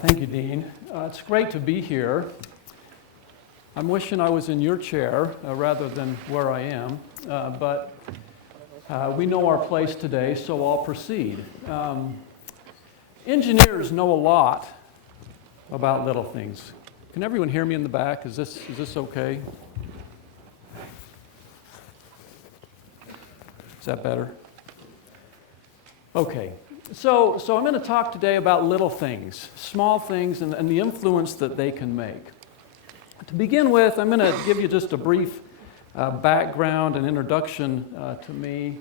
Thank you, Dean. It's great to be here. I'm wishing I was in your chair rather than where I am, but we know our place today, so I'll proceed. Engineers know a lot about little things. Can everyone hear me in the back? Is this okay? Is that better? Okay. So I'm going to talk today about little things, small things, and the influence that they can make. To begin with, I'm going to give you just a brief background and introduction to me,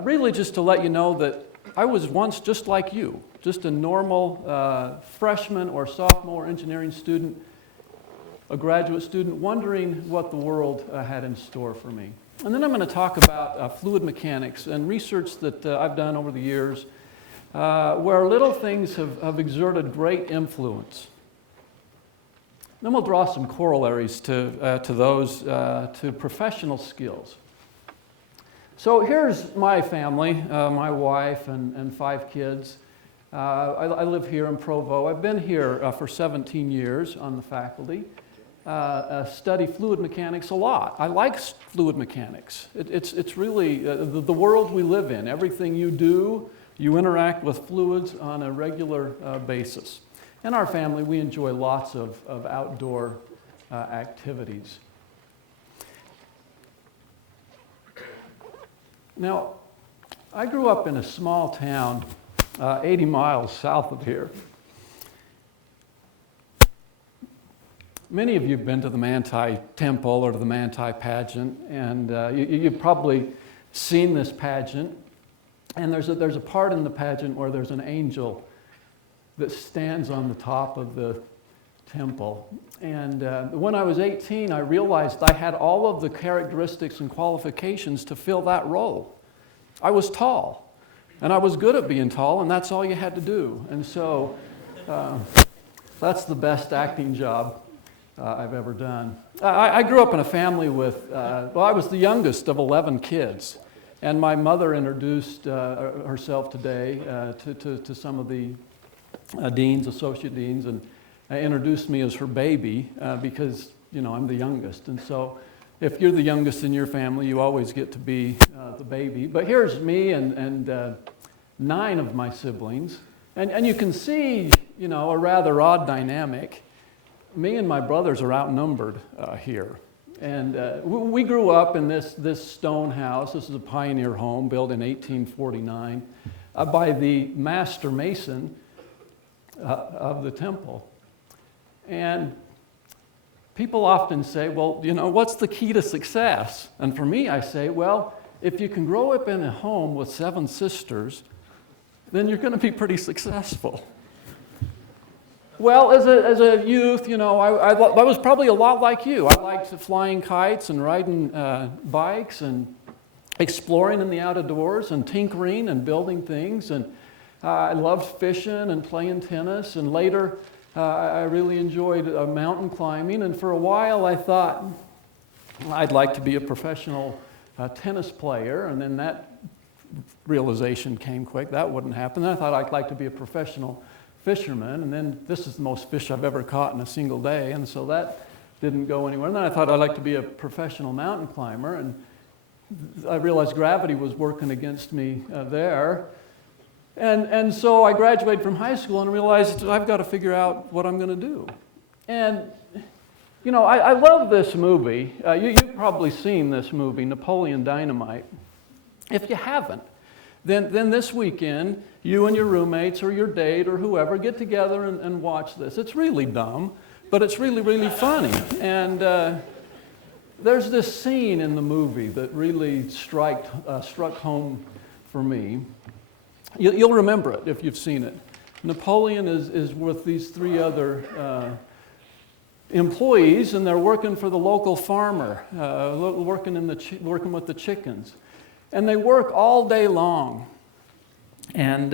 really just to let you know that I was once just like you, just a normal freshman or sophomore engineering student, a graduate student, wondering what the world had in store for me. And then I'm going to talk about fluid mechanics and research that I've done over the years where little things have exerted great influence. Then we'll draw some corollaries to those, to professional skills. So here's my family, my wife and 5 kids. I live here in Provo. I've been here for 17 years on the faculty. Study fluid mechanics a lot. I like fluid mechanics. It's really the world we live in. Everything you do, you interact with fluids on a regular basis. In our family, we enjoy lots of outdoor activities. Now, I grew up in a small town 80 miles south of here. Many of you have been to the Manti Temple or to the Manti pageant, and you've probably seen this pageant. And there's a part in the pageant where there's an angel that stands on the top of the temple. And when I was 18, I realized I had all of the characteristics and qualifications to fill that role. I was tall, and I was good at being tall, and that's all you had to do. And so that's the best acting job I've ever done. I grew up in a family with, I was the youngest of 11 kids. And my mother introduced herself today to some of the deans, associate deans, and introduced me as her baby because, I'm the youngest. And so if you're the youngest in your family, you always get to be the baby. But here's me and 9 of my siblings. And you can see, a rather odd dynamic. Me and my brothers are outnumbered here. And we grew up in this stone house. This is a pioneer home built in 1849 by the master mason of the temple. And people often say, well, what's the key to success? And for me, I say, well, if you can grow up in a home with 7 sisters, then you're going to be pretty successful. Well, as a youth, I was probably a lot like you. I liked flying kites and riding bikes and exploring in the outdoors and tinkering and building things. And I loved fishing and playing tennis. And later, I really enjoyed mountain climbing. And for a while, I thought I'd like to be a professional tennis player. And then that realization came quick. That wouldn't happen. Then I thought I'd like to be a professional fisherman, and then this is the most fish I've ever caught in a single day, and so that didn't go anywhere. And then I thought I'd like to be a professional mountain climber, and I realized gravity was working against me there. And so I graduated from high school and realized I've got to figure out what I'm going to do. And, I love this movie. You've probably seen this movie, Napoleon Dynamite. If you haven't, then this weekend, you and your roommates or your date or whoever get together and watch this. It's really dumb, but it's really, really funny. And there's this scene in the movie that really struck home for me. You'll remember it if you've seen it. Napoleon is with these 3 other employees, and they're working for the local farmer, working with the chickens. And they work all day long. And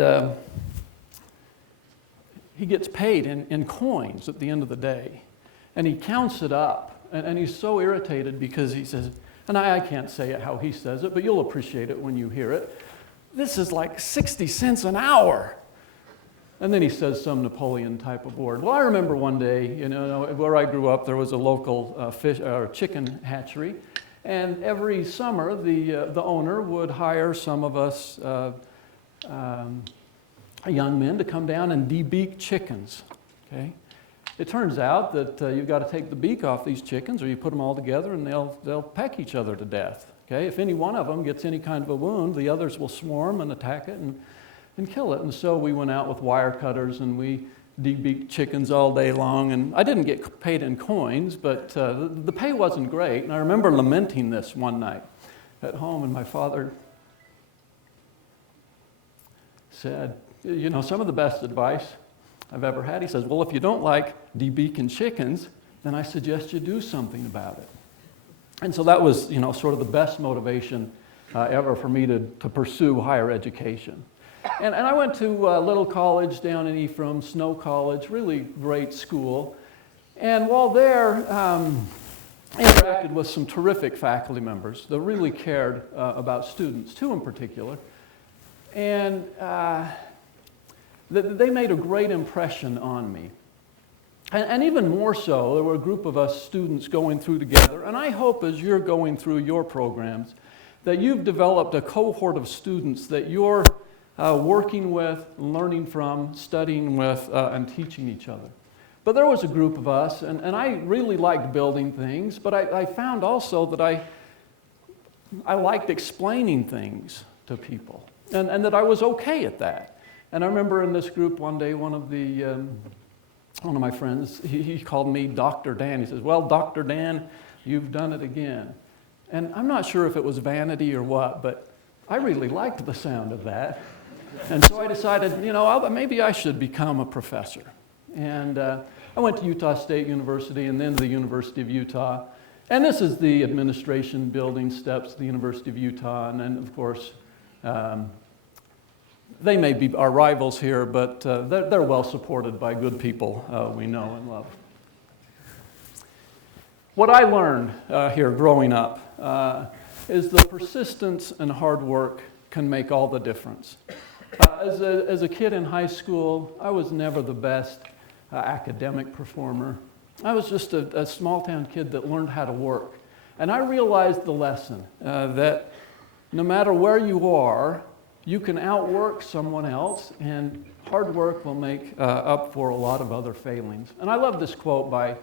he gets paid in coins at the end of the day. And he counts it up. And he's so irritated because he says, and I can't say it how he says it, but you'll appreciate it when you hear it. This is like 60 cents an hour. And then he says some Napoleon type of word. Well, I remember one day, where I grew up, there was a local chicken hatchery. And every summer, the owner would hire some of us young men to come down and debeak chickens. Okay? It turns out that you've got to take the beak off these chickens, or you put them all together and they'll peck each other to death. Okay? If any one of them gets any kind of a wound, the others will swarm and attack it and kill it. And so we went out with wire cutters and we debeaked chickens all day long. And I didn't get paid in coins, but the pay wasn't great. And I remember lamenting this one night at home, and my father said, some of the best advice I've ever had. He says, well, if you don't like debeaking chickens, then I suggest you do something about it. And so that was, sort of the best motivation ever for me to pursue higher education. And I went to a little college down in Ephraim, Snow College, really great school. And while there, I interacted with some terrific faculty members that really cared about students, two in particular. And they made a great impression on me. And even more so, there were a group of us students going through together. And I hope as you're going through your programs that you've developed a cohort of students that you're working with, learning from, studying with, and teaching each other. But there was a group of us, and I really liked building things, but I found also that I liked explaining things to people, and that I was okay at that. And I remember in this group one day, one of my friends, he called me Dr. Dan. He says, well, Dr. Dan, you've done it again. And I'm not sure if it was vanity or what, but I really liked the sound of that. And so I decided, maybe I should become a professor. And I went to Utah State University and then to the University of Utah. And this is the administration building steps to the University of Utah. And then, of course, they may be our rivals here, but they're well supported by good people we know and love. What I learned here growing up is that persistence and hard work can make all the difference. As a kid in high school, I was never the best academic performer. I was just a small-town kid that learned how to work. And I realized the lesson that no matter where you are, you can outwork someone else, and hard work will make up for a lot of other failings. And I love this quote by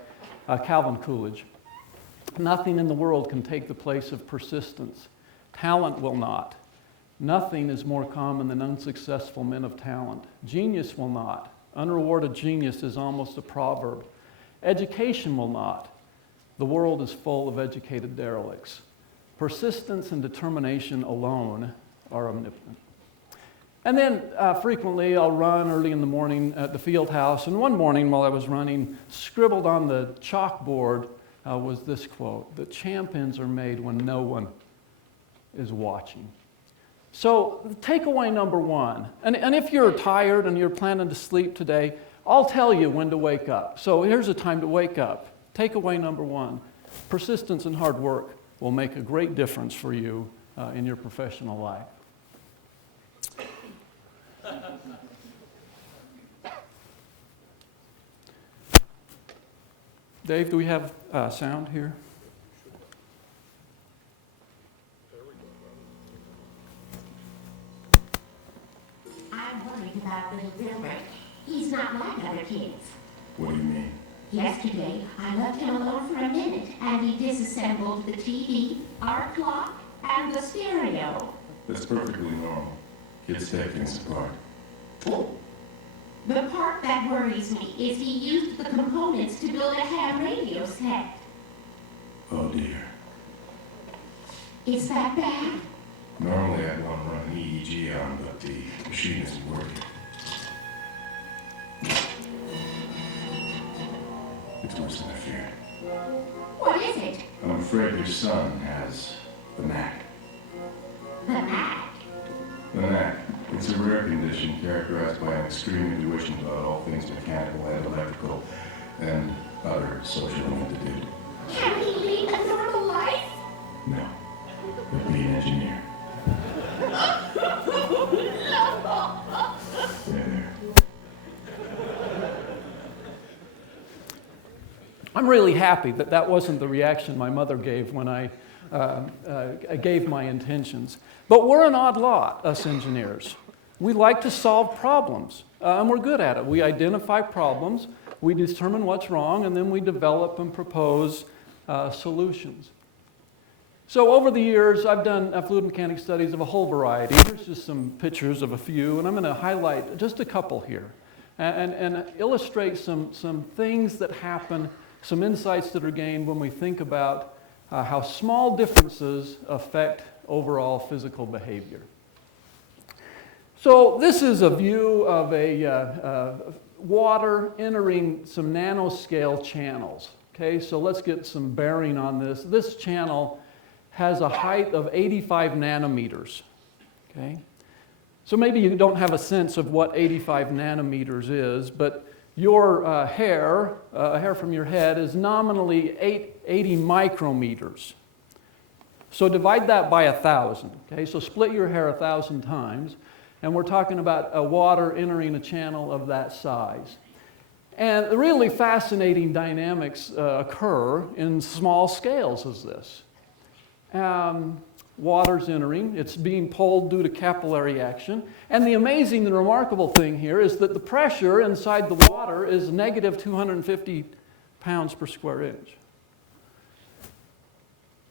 Calvin Coolidge. Nothing in the world can take the place of persistence. Talent will not. Nothing is more common than unsuccessful men of talent. Genius will not. Unrewarded genius is almost a proverb. Education will not. The world is full of educated derelicts. Persistence and determination alone are omnipotent. And then frequently I'll run early in the morning at the field house. And one morning while I was running, scribbled on the chalkboard was this quote: "The champions are made when no one is watching." So takeaway number one, and if you're tired and you're planning to sleep today, I'll tell you when to wake up. So here's a time to wake up. Takeaway number one, persistence and hard work will make a great difference for you in your professional life. Dave, do we have sound here? I'm worried about little Wilbur. He's not like other kids. What do you mean? Yesterday, I left him alone for a minute, and he disassembled the TV, our clock, and the stereo. That's perfectly normal. Kids take things apart. The part that worries me is he used the components to build a ham radio set. Oh dear. Is that bad? Normally I'd want to run an EEG on, but the machine isn't working. It's worse than I feared. What is it? I'm afraid your son has the knack. The Mac. The knack. It's a rare condition characterized by an extreme intuition about all things mechanical and electrical and other social ineptitude. Can he lead a normal life? No. But be an engineer. There. I'm really happy that that wasn't the reaction my mother gave when I gave my intentions. But we're an odd lot, us engineers. We like to solve problems, and we're good at it. We identify problems, we determine what's wrong, and then we develop and propose solutions. So over the years, I've done fluid mechanics studies of a whole variety. Here's just some pictures of a few, and I'm going to highlight just a couple here and illustrate some things that happen, some insights that are gained when we think about how small differences affect overall physical behavior. So this is a view of a water entering some nanoscale channels. Okay, so let's get some bearing on this. This channel has a height of 85 nanometers. Okay, so maybe you don't have a sense of what 85 nanometers is, but your hair from your head is nominally 80 micrometers. So divide that by 1,000. Okay, so split your hair 1,000 times, and we're talking about water entering a channel of that size. And the really fascinating dynamics occur in small scales as this. Water's entering, it's being pulled due to capillary action. And the amazing and remarkable thing here is that the pressure inside the water is negative 250 pounds per square inch.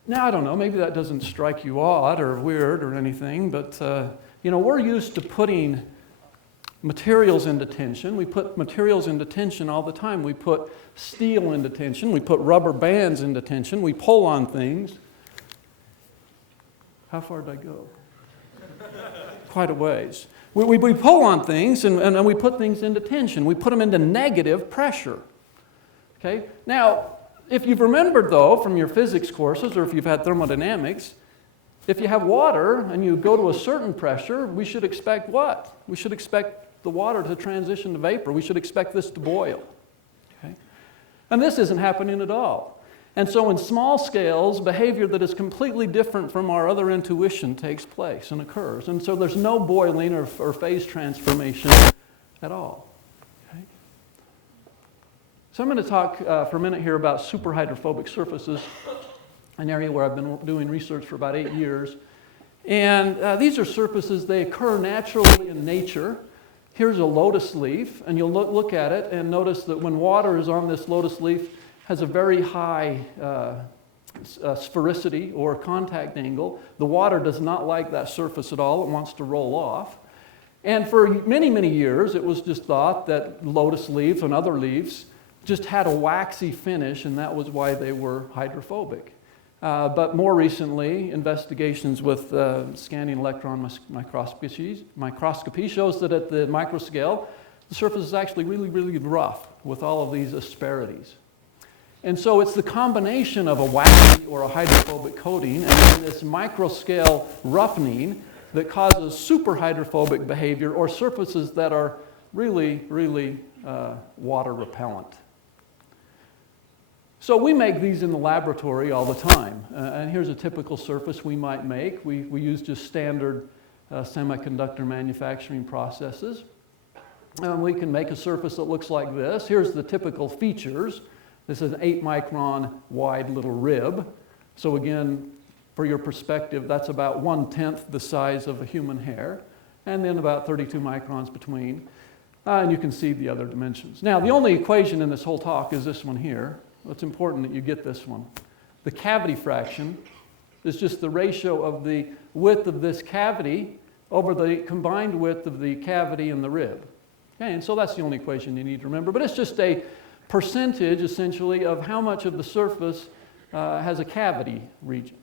Now, I don't know, maybe that doesn't strike you odd or weird or anything, but you know, we're used to putting materials into tension. We put materials into tension all the time. We put steel into tension. We put rubber bands into tension. We pull on things. How far did I go? Quite a ways. We pull on things and we put things into tension. We put them into negative pressure. Okay? Now, if you've remembered, though, from your physics courses or if you've had thermodynamics, if you have water and you go to a certain pressure, we should expect what? We should expect the water to transition to vapor. We should expect this to boil. Okay? And this isn't happening at all. And so in small scales, behavior that is completely different from our other intuition takes place and occurs. And so there's no boiling or phase transformation at all. Okay? So I'm going to talk for a minute here about superhydrophobic surfaces, an area where I've been doing research for about 8 years. And these are surfaces, they occur naturally in nature. Here's a lotus leaf, and you'll look at it and notice that when water is on this lotus leaf, has a very high sphericity or contact angle. The water does not like that surface at all. It wants to roll off. And for many, many years, it was just thought that lotus leaves and other leaves just had a waxy finish, and that was why they were hydrophobic. But more recently, investigations with scanning electron microscopy shows that at the microscale, the surface is actually really, really rough with all of these asperities. And so it's the combination of a waxy or a hydrophobic coating and then this microscale roughening that causes superhydrophobic behavior or surfaces that are really, really water repellent. So we make these in the laboratory all the time. And here's a typical surface we might make. We use just standard semiconductor manufacturing processes. We can make a surface that looks like this. Here's the typical features. This is an 8-micron wide little rib. So again, for your perspective, that's about 1/10 the size of a human hair, and then about 32 microns between. And you can see the other dimensions. Now, the only equation in this whole talk is this one here. It's important that you get this one. The cavity fraction is just the ratio of the width of this cavity over the combined width of the cavity and the rib. Okay, and so that's the only equation you need to remember. But it's just a percentage, essentially, of how much of the surface has a cavity region.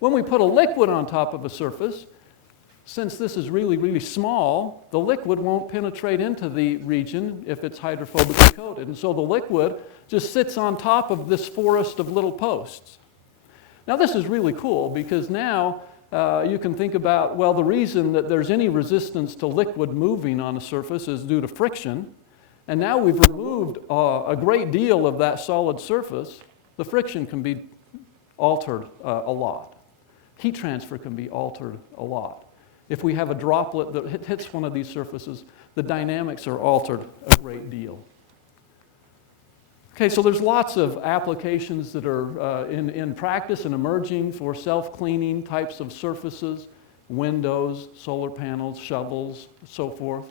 When we put a liquid on top of a surface, since this is really, really small, the liquid won't penetrate into the region if it's hydrophobically coated. And so the liquid just sits on top of this forest of little posts. Now this is really cool because now you can think about, well, the reason that there's any resistance to liquid moving on a surface is due to friction. And now we've removed a great deal of that solid surface. The friction can be altered a lot. Heat transfer can be altered a lot. If we have a droplet that hits one of these surfaces, the dynamics are altered a great deal. Okay, so there's lots of applications that are in practice and emerging for self-cleaning types of surfaces, windows, solar panels, shovels, so forth.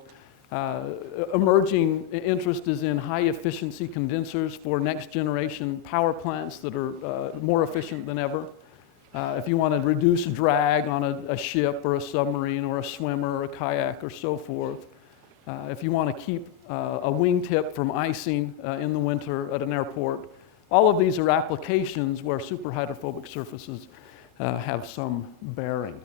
Emerging interest is in high-efficiency condensers for next-generation power plants that are more efficient than ever. If you want to reduce drag on a ship or a submarine or a swimmer or a kayak or so forth. If you want to keep a wingtip from icing in the winter at an airport. All of these are applications where superhydrophobic surfaces have some bearing.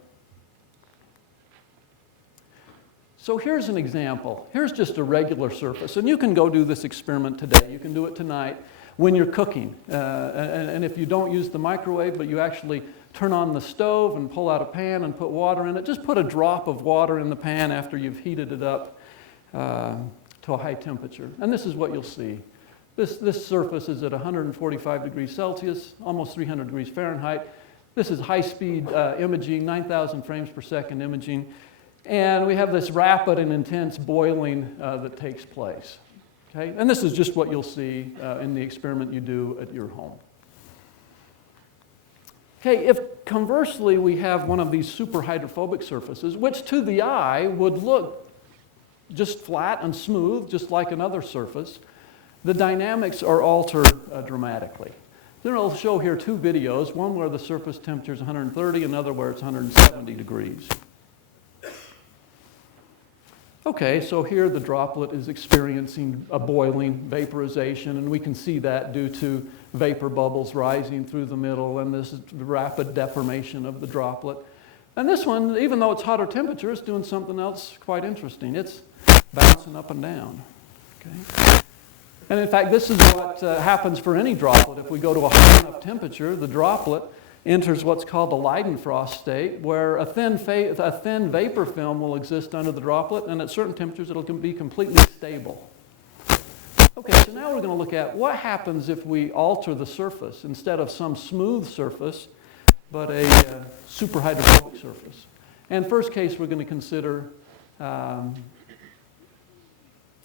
So here's an example. Here's just a regular surface. And you can go do this experiment today. You can do it tonight when you're cooking. And if you don't use the microwave, but you actually turn on the stove and pull out a pan and put water in it, just put a drop of water in the pan after you've heated it up to a high temperature. And this is what you'll see. This surface is at 145 degrees Celsius, almost 300 degrees Fahrenheit. This is high-speed imaging, 9,000 frames per second imaging. And we have this rapid and intense boiling that takes place. Okay? And this is just what you'll see in the experiment you do at your home. Okay, if conversely we have one of these superhydrophobic surfaces, which to the eye would look just flat and smooth, just like another surface, the dynamics are altered dramatically. Then I'll show here two videos, one where the surface temperature is 130, another where it's 170 degrees. Okay, so here the droplet is experiencing a boiling vaporization, and we can see that due to vapor bubbles rising through the middle and this rapid deformation of the droplet. And this one, even though it's hotter temperature, is doing something else quite interesting. It's bouncing up and down. Okay? And in fact, this is what happens for any droplet. If we go to a high enough temperature, the droplet enters what's called the Leidenfrost state, where a thin vapor film will exist under the droplet, and at certain temperatures it'll be completely stable. Okay, so now we're going to look at what happens if we alter the surface instead of some smooth surface, but a superhydrophobic surface. And first case we're going to consider,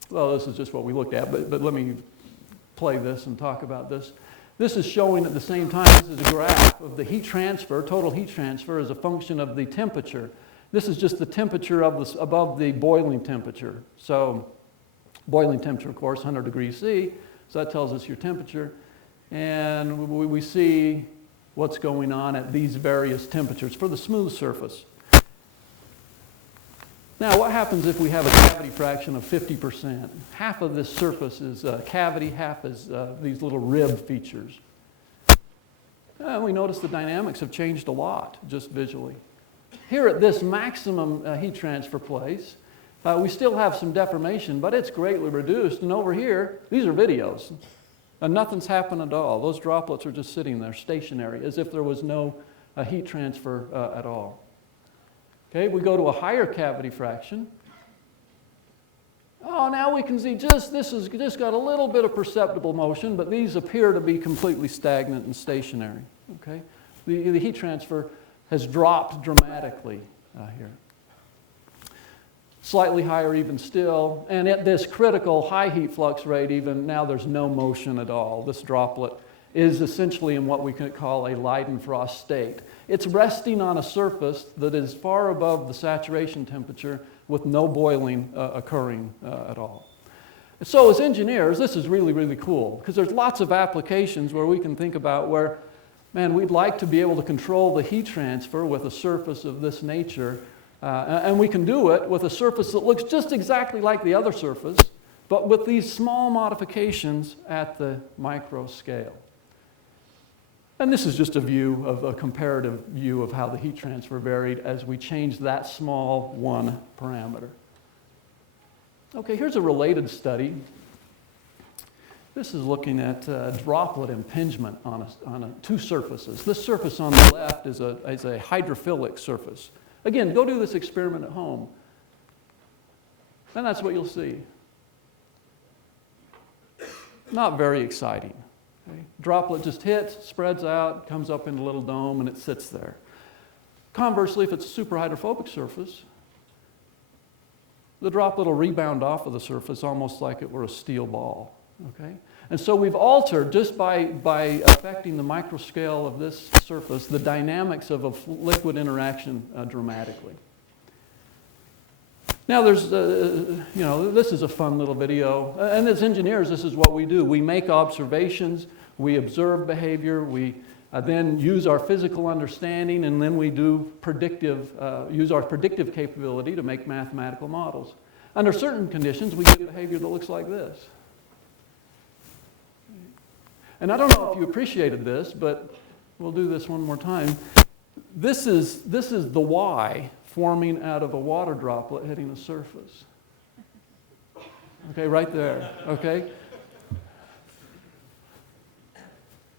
well, this is just what we looked at, but let me play this and talk about this. This is showing at the same time, this is a graph of the heat transfer, total heat transfer as a function of the temperature. This is just the temperature above the boiling temperature. So boiling temperature, of course, 100 degrees C, so that tells us your temperature. And we see what's going on at these various temperatures for the smooth surface. Now, what happens if we have a cavity fraction of 50%? Half of this surface is cavity, half is these little rib features. We notice the dynamics have changed a lot, just visually. Here at this maximum heat transfer place, we still have some deformation, but it's greatly reduced. And over here, these are videos. And nothing's happened at all. Those droplets are just sitting there, stationary, as if there was no heat transfer at all. Okay, we go to a higher cavity fraction. Oh, now we can see this has just got a little bit of perceptible motion, but these appear to be completely stagnant and stationary. Okay, the heat transfer has dropped dramatically here. Slightly higher even still, and at this critical high heat flux rate even, now there's no motion at all. This droplet is essentially in what we could call a Leidenfrost state. It's resting on a surface that is far above the saturation temperature with no boiling occurring at all. So as engineers, this is really, really cool because there's lots of applications where we can think about where, man, we'd like to be able to control the heat transfer with a surface of this nature, and we can do it with a surface that looks just exactly like the other surface, but with these small modifications at the micro scale. And this is just a comparative view of how the heat transfer varied as we changed that small one parameter. Okay, here's a related study. This is looking at droplet impingement on two surfaces. This surface on the left is a hydrophilic surface. Again, go do this experiment at home. And that's what you'll see. Not very exciting. Okay. Droplet just hits, spreads out, comes up in a little dome, and it sits there. Conversely, if it's a superhydrophobic surface, the droplet will rebound off of the surface almost like it were a steel ball. Okay? And so we've altered, just by affecting the microscale of this surface, the dynamics of a liquid interaction dramatically. Now there's, this is a fun little video. And as engineers, this is what we do. We make observations, we observe behavior, we then use our physical understanding, and then we do use our predictive capability to make mathematical models. Under certain conditions, we get behavior that looks like this. And I don't know if you appreciated this, but we'll do this one more time. This is the Y forming out of a water droplet hitting the surface. Okay, right there, okay?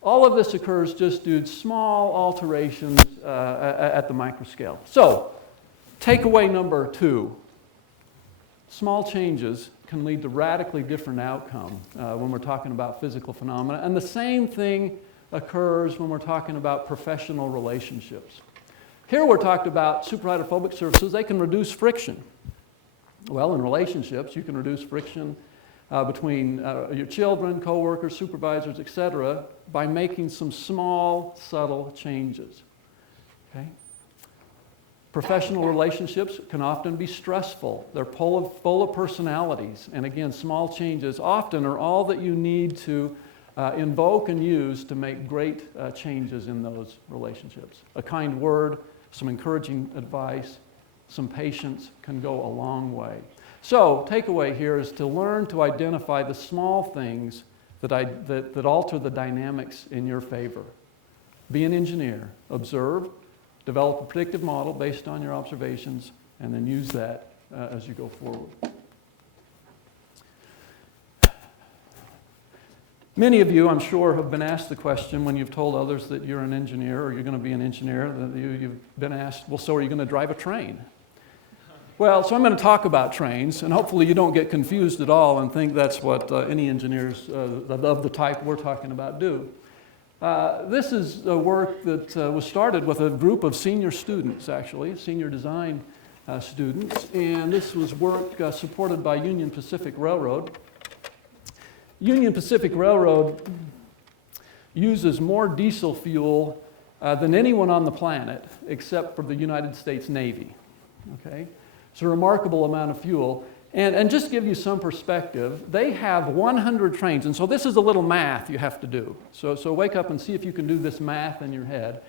All of this occurs just due to small alterations at the microscale. So, takeaway number 2. Small changes can lead to radically different outcome when we're talking about physical phenomena. And the same thing occurs when we're talking about professional relationships. Here we're talking about superhydrophobic surfaces. They can reduce friction. Well, in relationships, you can reduce friction between your children, coworkers, supervisors, etc., by making some small, subtle changes. Okay? Professional relationships can often be stressful. They're full of personalities. And again, small changes often are all that you need to invoke and use to make great changes in those relationships. A kind word, some encouraging advice, some patience can go a long way. So, takeaway here is to learn to identify the small things that alter the dynamics in your favor. Be an engineer. Observe, develop a predictive model based on your observations, and then use that as you go forward. Many of you, I'm sure, have been asked the question when you've told others that you're an engineer or you're going to be an engineer, that you've been asked, well, so are you going to drive a train? Well, so I'm going to talk about trains, and hopefully you don't get confused at all and think that's what any engineers of the type we're talking about do. This is a work that was started with a group of senior students, actually, senior design students, and this was work supported by Union Pacific Railroad. Union Pacific Railroad uses more diesel fuel than anyone on the planet except for the United States Navy. Okay? It's a remarkable amount of fuel. And just to give you some perspective, they have 100 trains. And so this is a little math you have to do. So wake up and see if you can do this math in your head.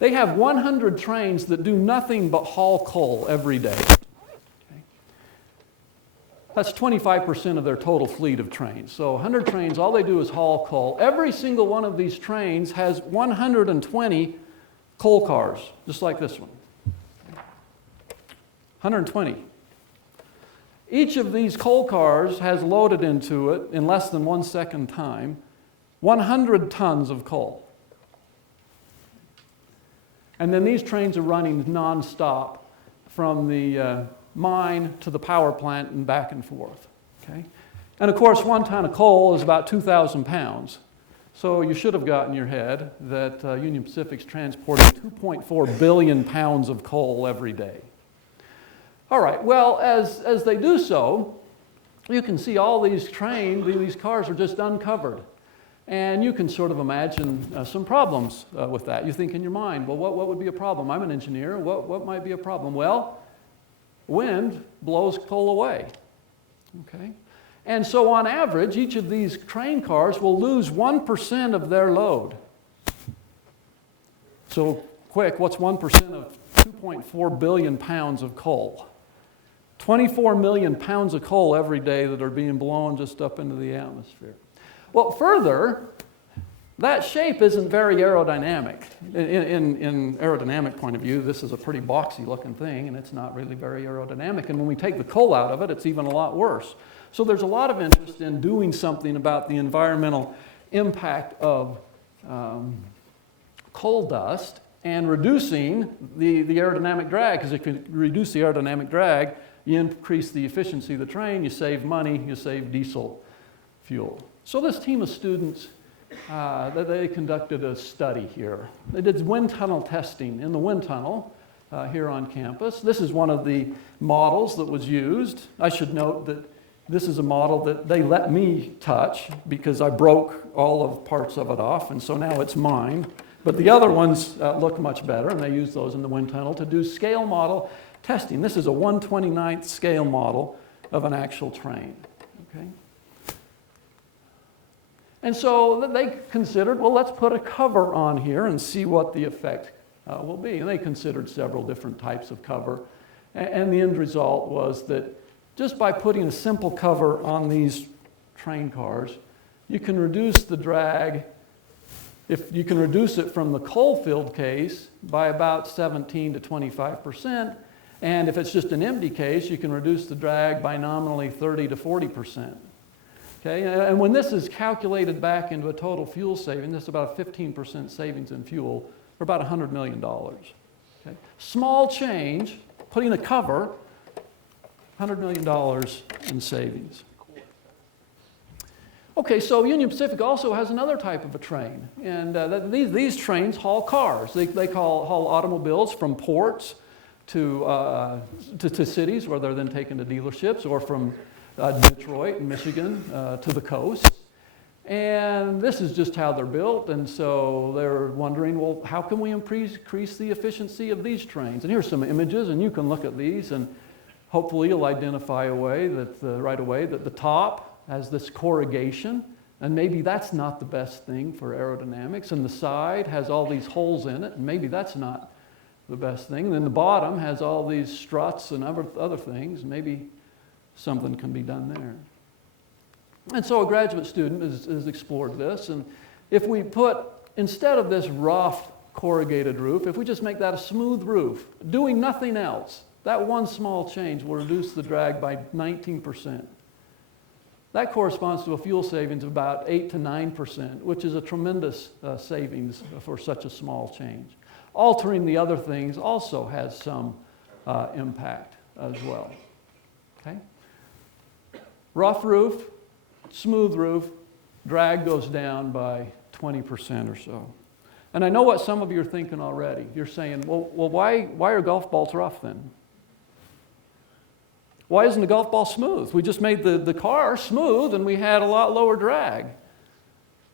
They have 100 trains that do nothing but haul coal every day. Okay? That's 25% of their total fleet of trains. So 100 trains, all they do is haul coal. Every single one of these trains has 120 coal cars, just like this one. 120. Each of these coal cars has loaded into it, in less than 1 second time, 100 tons of coal. And then these trains are running nonstop from the mine to the power plant and back and forth. Okay? And of course, 1 ton of coal is about 2,000 pounds. So you should have got in your head that Union Pacific's transporting 2.4 billion pounds of coal every day. All right, well, as they do so, you can see all these these cars are just uncovered. And you can sort of imagine some problems with that. You think in your mind, well, what would be a problem? I'm an engineer. What might be a problem? Well, wind blows coal away. Okay? And so on average, each of these train cars will lose 1% of their load. So quick, what's 1% of 2.4 billion pounds of coal? 24 million pounds of coal every day that are being blown just up into the atmosphere. Well, further, that shape isn't very aerodynamic. In aerodynamic point of view, this is a pretty boxy looking thing, and it's not really very aerodynamic. And when we take the coal out of it, it's even a lot worse. So there's a lot of interest in doing something about the environmental impact of coal dust and reducing the aerodynamic drag, because if you reduce the aerodynamic drag, you increase the efficiency of the train, you save money, you save diesel fuel. So this team of students, they conducted a study here. They did wind tunnel testing in the wind tunnel here on campus. This is one of the models that was used. I should note that This is a model that they let me touch because I broke all of parts of it off, and so now it's mine. But the other ones look much better, and they use those in the wind tunnel to do scale model testing. This is a 1/29th scale model of an actual train. Okay? And so they considered, well, let's put a cover on here and see what the effect will be. And they considered several different types of cover. And the end result was that just by putting a simple cover on these train cars, you can reduce the drag. If you can reduce it from the coal-filled case by about 17 to 25%, and if it's just an empty case, you can reduce the drag by nominally 30 to 40%. Okay, and when this is calculated back into a total fuel saving, this is about a 15% savings in fuel, or about $100 million. Okay? Small change, putting a cover, $100 million in savings. Okay, so Union Pacific also has another type of a train, and these trains haul cars. They haul automobiles from ports to cities where they're then taken to dealerships, or from Detroit, Michigan, to the coast. And this is just how they're built, and so they're wondering, well, how can we increase the efficiency of these trains? And here's some images, and you can look at these, and hopefully you'll identify right away that the top has this corrugation, and maybe that's not the best thing for aerodynamics, and the side has all these holes in it, and maybe that's not the best thing. And then the bottom has all these struts and other things. Maybe something can be done there. And so a graduate student has explored this, and if we put, instead of this rough corrugated roof, if we just make that a smooth roof, doing nothing else, that one small change will reduce the drag by 19%. That corresponds to a fuel savings of about 8 to 9%, which is a tremendous savings for such a small change. Altering the other things also has some impact as well. Okay? Rough roof, smooth roof, drag goes down by 20% or so. And I know what some of you are thinking already. You're saying, well why are golf balls rough then? Why isn't the golf ball smooth? We just made the car smooth and we had a lot lower drag.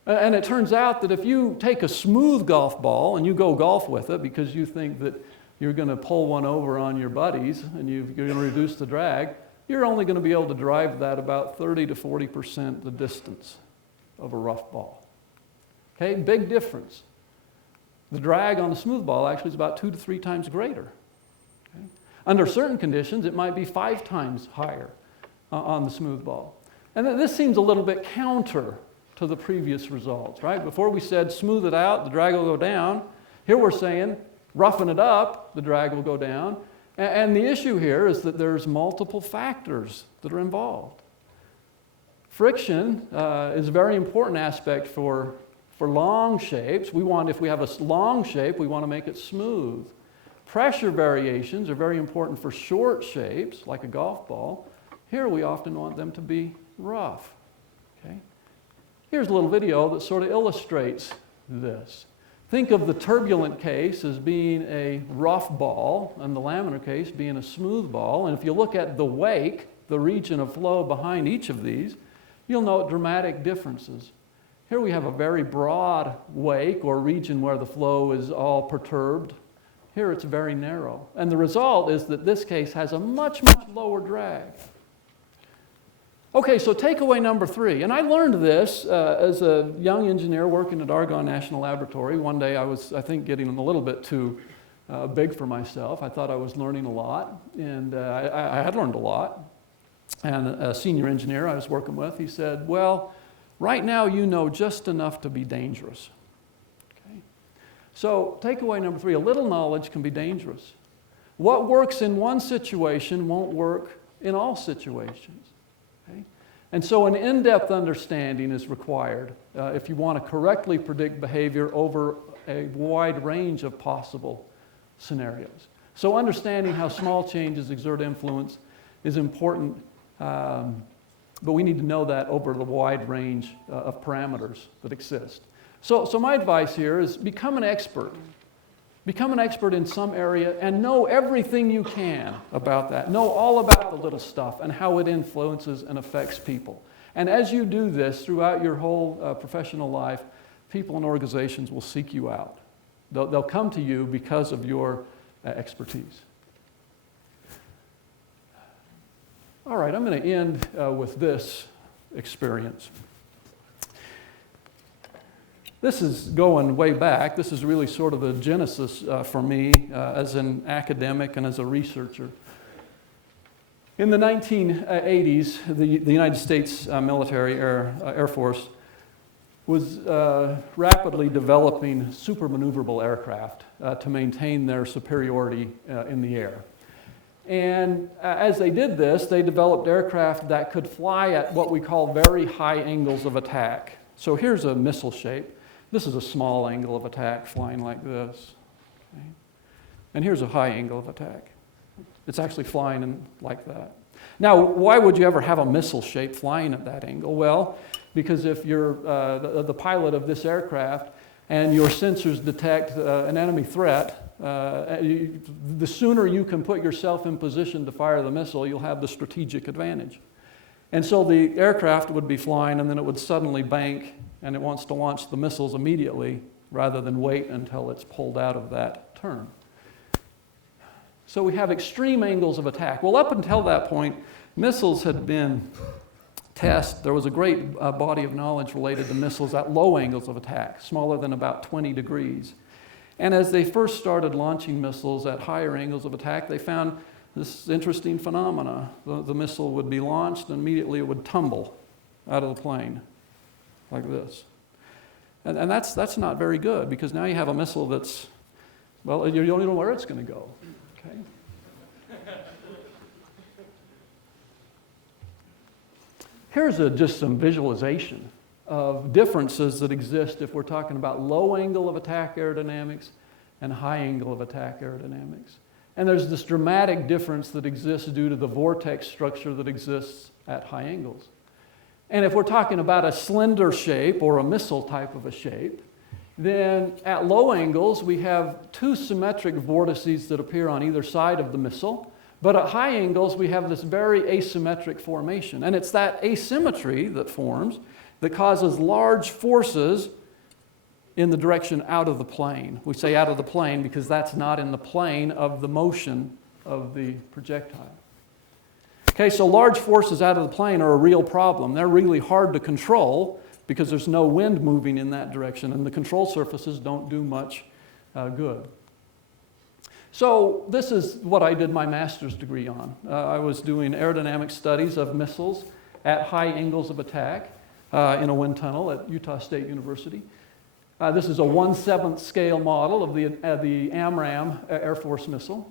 And it turns out that if you take a smooth golf ball and you go golf with it because you think that you're going to pull one over on your buddies and you're going to reduce the drag, you're only going to be able to drive that about 30 to 40% the distance of a rough ball. Okay, big difference. The drag on the smooth ball actually is about 2 to 3 times greater. Okay? Under certain conditions, it might be 5 times higher on the smooth ball. And this seems a little bit counter to the previous results, right? Before we said smooth it out, the drag will go down. Here we're saying roughen it up, the drag will go down. And the issue here is that there's multiple factors that are involved. Friction is a very important aspect for long shapes. If we have a long shape, we want to make it smooth. Pressure variations are very important for short shapes, like a golf ball. Here we often want them to be rough. Okay? Here's a little video that sort of illustrates this. Think of the turbulent case as being a rough ball and the laminar case being a smooth ball. And if you look at the wake, the region of flow behind each of these, you'll note dramatic differences. Here we have a very broad wake or region where the flow is all perturbed. Here it's very narrow. And the result is that this case has a much, much lower drag. Okay, so takeaway number 3, and I learned this as a young engineer working at Argonne National Laboratory. One day I was, I think, getting a little bit too big for myself. I thought I was learning a lot, and I had learned a lot. And a senior engineer I was working with, he said, well, right now you know just enough to be dangerous. Okay? So takeaway number 3, a little knowledge can be dangerous. What works in one situation won't work in all situations. And so an in-depth understanding is required if you want to correctly predict behavior over a wide range of possible scenarios. So understanding how small changes exert influence is important, but we need to know that over the wide range of parameters that exist. So my advice here is become an expert Become an expert in some area and know everything you can about that. Know all about the little stuff and how it influences and affects people. And as you do this throughout your whole professional life, people and organizations will seek you out. They'll come to you because of your expertise. All right, I'm going to end with this experience. This is going way back. This is really sort of the genesis for me as an academic and as a researcher. In the 1980s, the United States military Air Force was rapidly developing super maneuverable aircraft to maintain their superiority in the air. And as they did this, they developed aircraft that could fly at what we call very high angles of attack. So here's a missile shape. This is a small angle of attack flying like this. Okay? And here's a high angle of attack. It's actually flying like that. Now, why would you ever have a missile shape flying at that angle? Well, because if you're the pilot of this aircraft and your sensors detect an enemy threat, the sooner you can put yourself in position to fire the missile, you'll have the strategic advantage. And so the aircraft would be flying and then it would suddenly bank and it wants to launch the missiles immediately rather than wait until it's pulled out of that turn. So we have extreme angles of attack. Well, up until that point, missiles had been tested. There was a great body of knowledge related to missiles at low angles of attack, smaller than about 20 degrees. And as they first started launching missiles at higher angles of attack, they found this interesting phenomena. The missile would be launched and immediately it would tumble out of the plane like this. And that's not very good because now you have a missile that's, well, you don't even know where it's going to go. Okay? Here's just some visualization of differences that exist if we're talking about low angle of attack aerodynamics and high angle of attack aerodynamics. And there's this dramatic difference that exists due to the vortex structure that exists at high angles. And if we're talking about a slender shape or a missile type of a shape, then at low angles we have two symmetric vortices that appear on either side of the missile. But at high angles we have this very asymmetric formation. And it's that asymmetry that forms that causes large forces in the direction out of the plane. We say out of the plane because that's not in the plane of the motion of the projectile. Okay, so large forces out of the plane are a real problem. They're really hard to control because there's no wind moving in that direction and the control surfaces don't do much good. So this is what I did my master's degree on. I was doing aerodynamic studies of missiles at high angles of attack in a wind tunnel at Utah State University. This is a 1/7 scale model of the AMRAAM Air Force missile.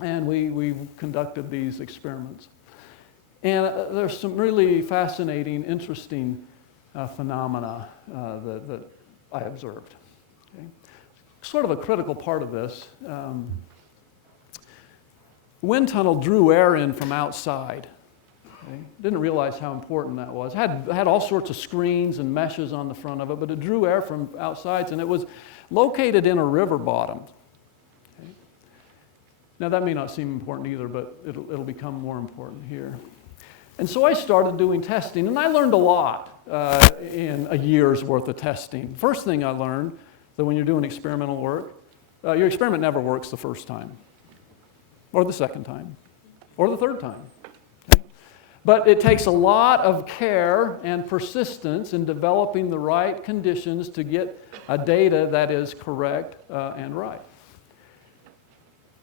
And we conducted these experiments. And there's some really fascinating, interesting phenomena that I observed. Okay? Sort of a critical part of this. Wind tunnel drew air in from outside. Okay? Didn't realize how important that was. Had all sorts of screens and meshes on the front of it, but it drew air from outside, and it was located in a river bottom. Okay? Now that may not seem important either, but it'll become more important here. And so I started doing testing, and I learned a lot in a year's worth of testing. First thing I learned, that when you're doing experimental work, your experiment never works the first time, or the second time, or the third time. Okay? But it takes a lot of care and persistence in developing the right conditions to get a data that is correct and right.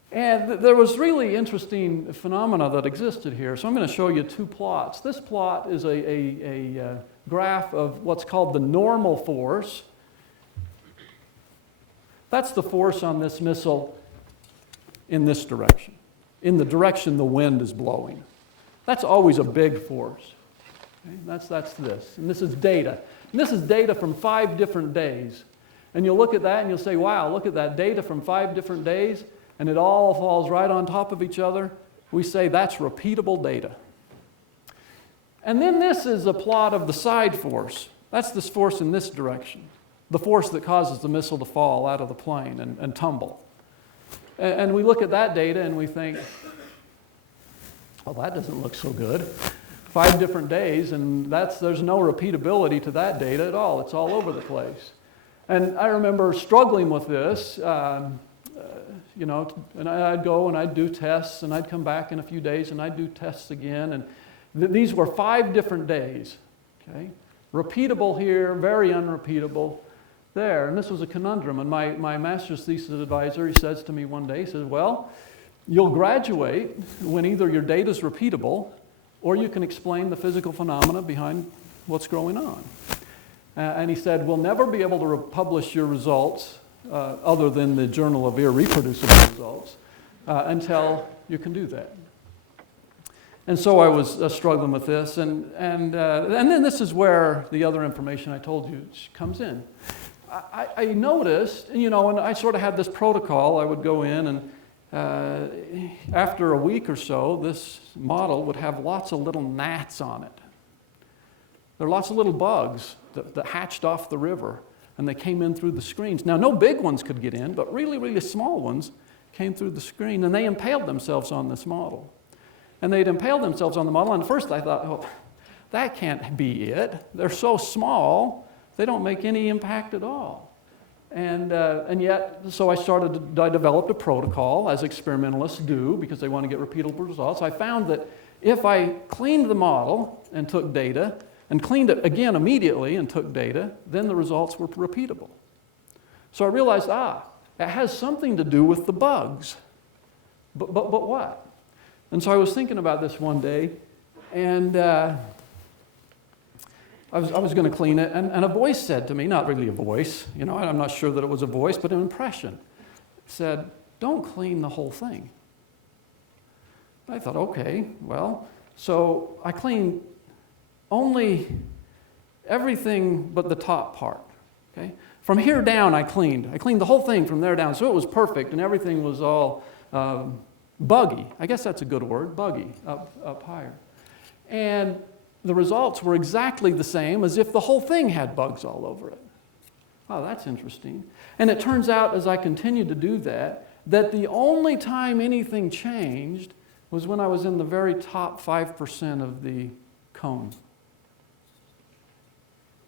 And there was really interesting phenomena that existed here. So I'm going to show you two plots. This plot is a graph of what's called the normal force. That's the force on this missile in this direction, in the direction the wind is blowing. That's always a big force. Okay? That's this. And this is data. And this is data from 5 different days. And you'll look at that and you'll say, wow, look at that data from 5 different days, and it all falls right on top of each other. We say that's repeatable data. And then this is a plot of the side force. That's this force in this direction. the force that causes the missile to fall out of the plane and tumble. And we look at that data and we think, well, that doesn't look so good. 5 different days, and there's no repeatability to that data at all. It's all over the place. And I remember struggling with this, and I'd go and I'd do tests, and I'd come back in a few days, and I'd do tests again. And these were 5 different days, okay? Repeatable here, very unrepeatable there. And this was a conundrum. And my master's thesis advisor, he says to me one day, he says, well, you'll graduate when either your data is repeatable or you can explain the physical phenomena behind what's going on. And he said, we'll never be able to publish your results other than the Journal of Irreproducible Results until you can do that. And so I was struggling with this, and then this is where the other information I told you comes in. I noticed, and I sort of had this protocol. I would go in, and after a week or so, this model would have lots of little gnats on it. There are lots of little bugs that hatched off the river, and they came in through the screens. Now, no big ones could get in, but really, really small ones came through the screen, and they impaled themselves on this model. And they'd impaled themselves on the model, and at first I thought, oh, that can't be it. They're so small, they don't make any impact at all. And yet, so I developed a protocol, as experimentalists do, because they want to get repeatable results. I found that if I cleaned the model and took data, and cleaned it again immediately and took data, then the results were repeatable. So I realized, it has something to do with the bugs. But what? And so I was thinking about this one day, and I was going to clean it, and a voice said to me, not really a voice, I'm not sure that it was a voice, but an impression, said, don't clean the whole thing. I thought, okay, well, so I cleaned only everything but the top part, okay? From here down, I cleaned the whole thing from there down, so it was perfect, and everything was all buggy. I guess that's a good word, buggy, up higher. And the results were exactly the same as if the whole thing had bugs all over it. Oh, that's interesting. And it turns out, as I continued to do that the only time anything changed was when I was in the very top 5% of the cone.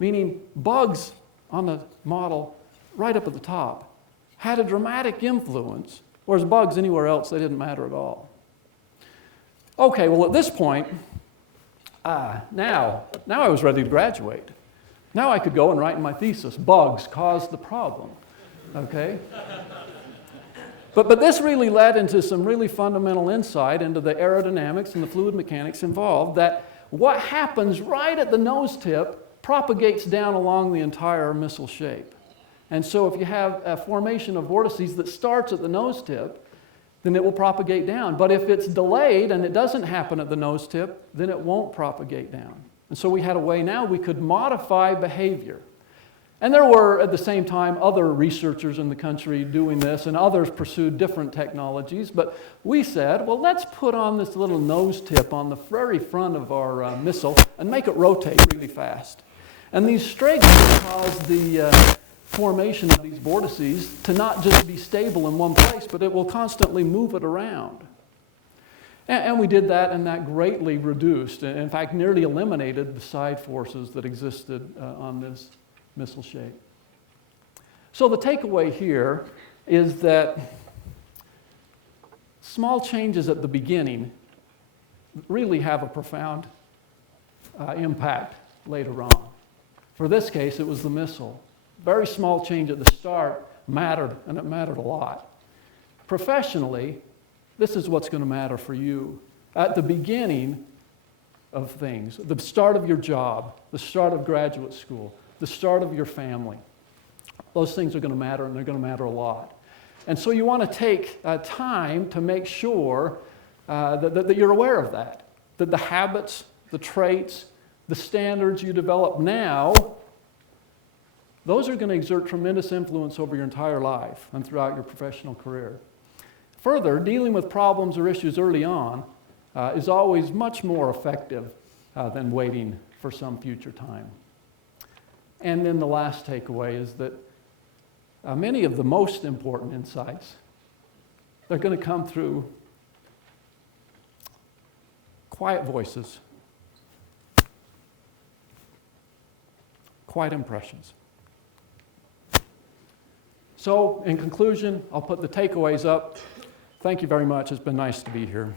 Meaning bugs on the model right up at the top had a dramatic influence, whereas bugs anywhere else, they didn't matter at all. Okay, well at this point, now I was ready to graduate. Now I could go and write in my thesis, bugs caused the problem, okay? But this really led into some really fundamental insight into the aerodynamics and the fluid mechanics involved, that what happens right at the nose tip propagates down along the entire missile shape. And so if you have a formation of vortices that starts at the nose tip, then it will propagate down. But if it's delayed and it doesn't happen at the nose tip, then it won't propagate down. And so we had a way now we could modify behavior. And there were, at the same time, other researchers in the country doing this, and others pursued different technologies. But we said, well, let's put on this little nose tip on the very front of our missile and make it rotate really fast. And these streaks cause the formation of these vortices to not just be stable in one place, but it will constantly move it around. And we did that, and that greatly reduced, in fact, nearly eliminated the side forces that existed on this missile shape. So the takeaway here is that small changes at the beginning really have a profound impact later on. For this case, it was the missile. Very small change at the start mattered, and it mattered a lot. Professionally, this is what's going to matter for you. At the beginning of things, the start of your job, the start of graduate school, the start of your family, those things are going to matter, and they're going to matter a lot. And so you want to take time to make sure that you're aware of that the habits, the traits, the standards you develop now, those are going to exert tremendous influence over your entire life and throughout your professional career. Further, dealing with problems or issues early on is always much more effective than waiting for some future time. And then the last takeaway is that many of the most important insights, they're going to come through quiet voices, quiet impressions. So, in conclusion, I'll put the takeaways up. Thank you very much. It's been nice to be here.